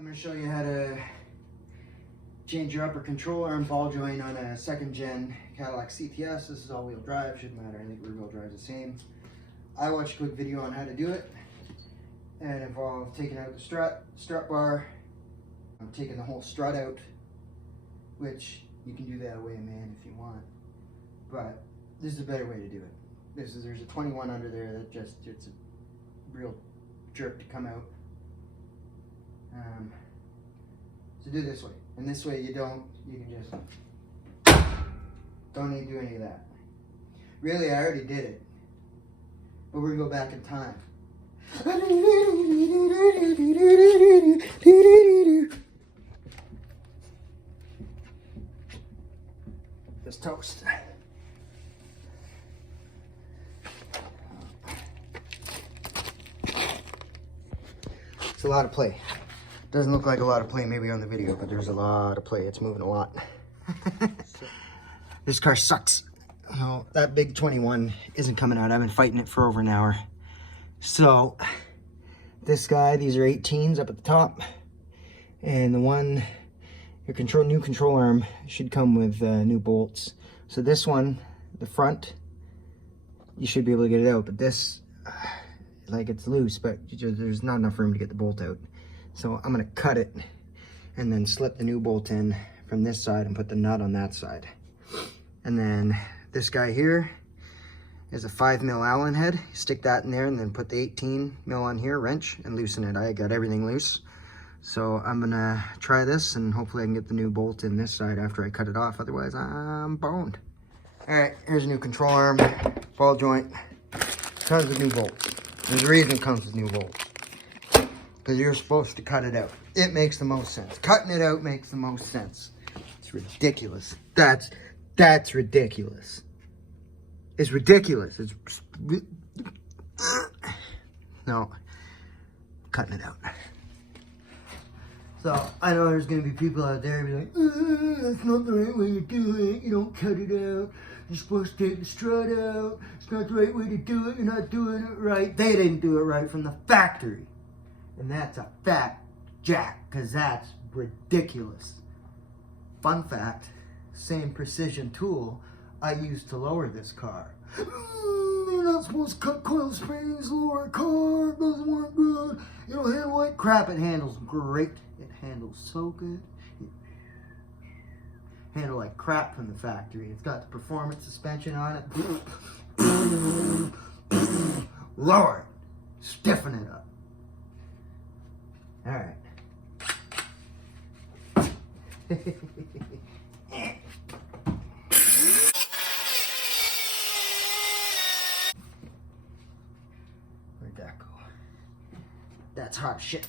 I'm going to show you how to change your upper control arm ball joint on a second gen Cadillac CTS. This is all-wheel drive, shouldn't matter, I think rear-wheel drive is the same. I watched a quick video on how to do it, and it involved taking out the strut bar, taking the whole strut out, which you can do that away, man, if you want, but this is a better way to do it. There's a 21 under there that it's a real jerk to come out. So do it this way, and this way you can just don't need to do any of that. Really, I already did it, but we're gonna go back in time. This toast. It's a lot of play. Doesn't look like a lot of play maybe on the video, but there's a lot of play. It's moving a lot. This car sucks. Oh, that big 21 isn't coming out. I've been fighting it for over an hour. So this guy, these are 18s up at the top, and your new control arm should come with new bolts. So this one, the front, you should be able to get it out, but this, like, it's loose, but there's not enough room to get the bolt out. So I'm gonna cut it and then slip the new bolt in from this side and put the nut on that side. And then this guy here is a 5mm Allen head. You stick that in there and then put the 18mm on here, wrench, and loosen it. I got everything loose. So I'm gonna try this and hopefully I can get the new bolt in this side after I cut it off. Otherwise I'm boned. All right, here's a new control arm, ball joint. Comes with new bolts. There's a reason it comes with new bolts. Because you're supposed to cut it out. It makes the most sense. Cutting it out makes the most sense. It's ridiculous. That's ridiculous. It's ridiculous. It's no, cutting it out. So I know there's gonna be people out there be like, that's not the right way to do it. You don't cut it out. You're supposed to take the strut out. It's not the right way to do it. You're not doing it right. They didn't do it right from the factory. And that's a fact, Jack, because that's ridiculous. Fun fact, same precision tool I used to lower this car. You're not supposed to cut coil springs, lower a car, it doesn't work good. You don't handle like crap. It handles great. It handles so good. Handle like crap from the factory. It's got the performance suspension on it. Lower it. Stiffen it up. All right. Where'd that go? That's hot shit.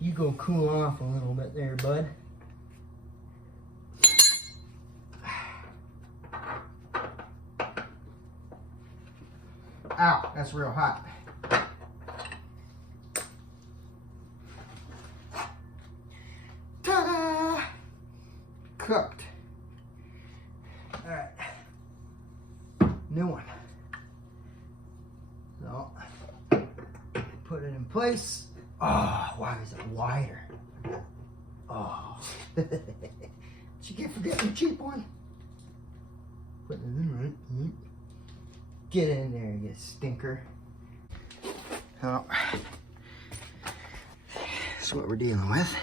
You go cool off a little bit there, bud. Ow, that's real hot. Ta-da! Cooked. All right. New one. So, put it in place. Oh, why is it wider? Oh. Did you get for getting a cheap one? Putting it in right. Get in there, you stinker. Oh, that's what we're dealing with.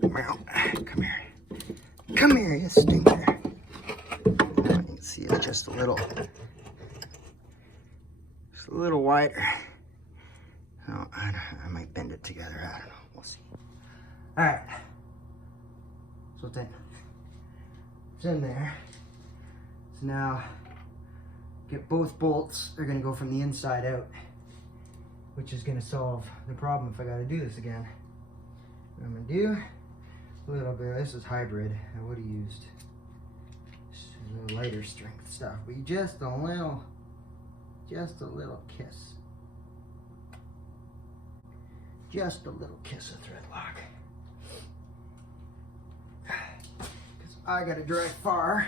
Well, come here. Come here, you stinker. You can see it just a little wider. Oh, I might bend it together. I don't know. We'll see. All right. So it's in there. So now, get both bolts. They're gonna go from the inside out, which is gonna solve the problem if I gotta do this again. What I'm gonna do, a little bit, this is hybrid. I would've used a little lighter strength stuff, but just a little kiss. Just a little kiss of thread lock. Because I gotta drive far.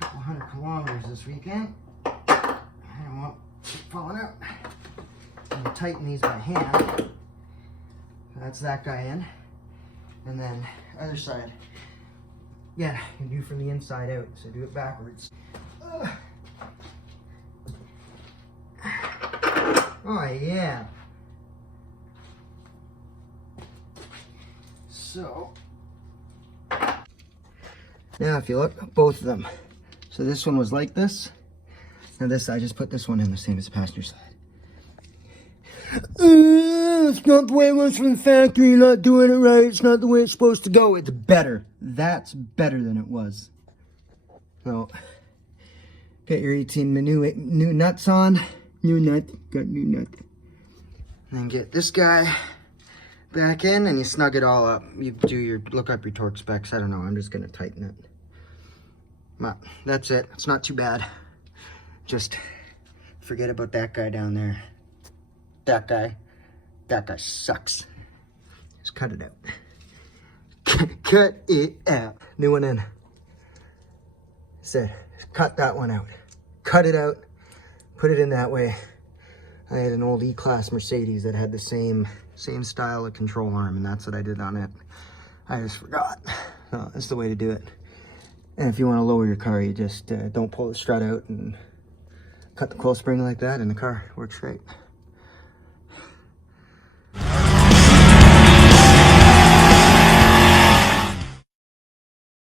Couple 100 kilometers this weekend. I won't keep falling out. I'm gonna tighten these by hand. That's that guy in. And then other side. Yeah, you do from the inside out, so do it backwards. Oh yeah. So now if you look, both of them. So this one was like this. And this, I just put this one in the same as the passenger side. It's not the way it was from the factory. You're not doing it right. It's not the way it's supposed to go. It's better. That's better than it was. So, get your 18 new nuts on. New nut. Got new nut. And then get this guy back in and you snug it all up. You do your, look up your torque specs. I don't know. I'm just going to tighten it. But that's it. It's not too bad. Just forget about that guy down there. That guy sucks. Just cut it out. Cut it out. New one in. Said, cut that one out. Cut it out. Put it in that way. I had an old E-Class Mercedes that had the same style of control arm, and that's what I did on it. I just forgot. So that's the way to do it. And if you want to lower your car, you just don't pull the strut out and cut the coil spring like that, and the car works great.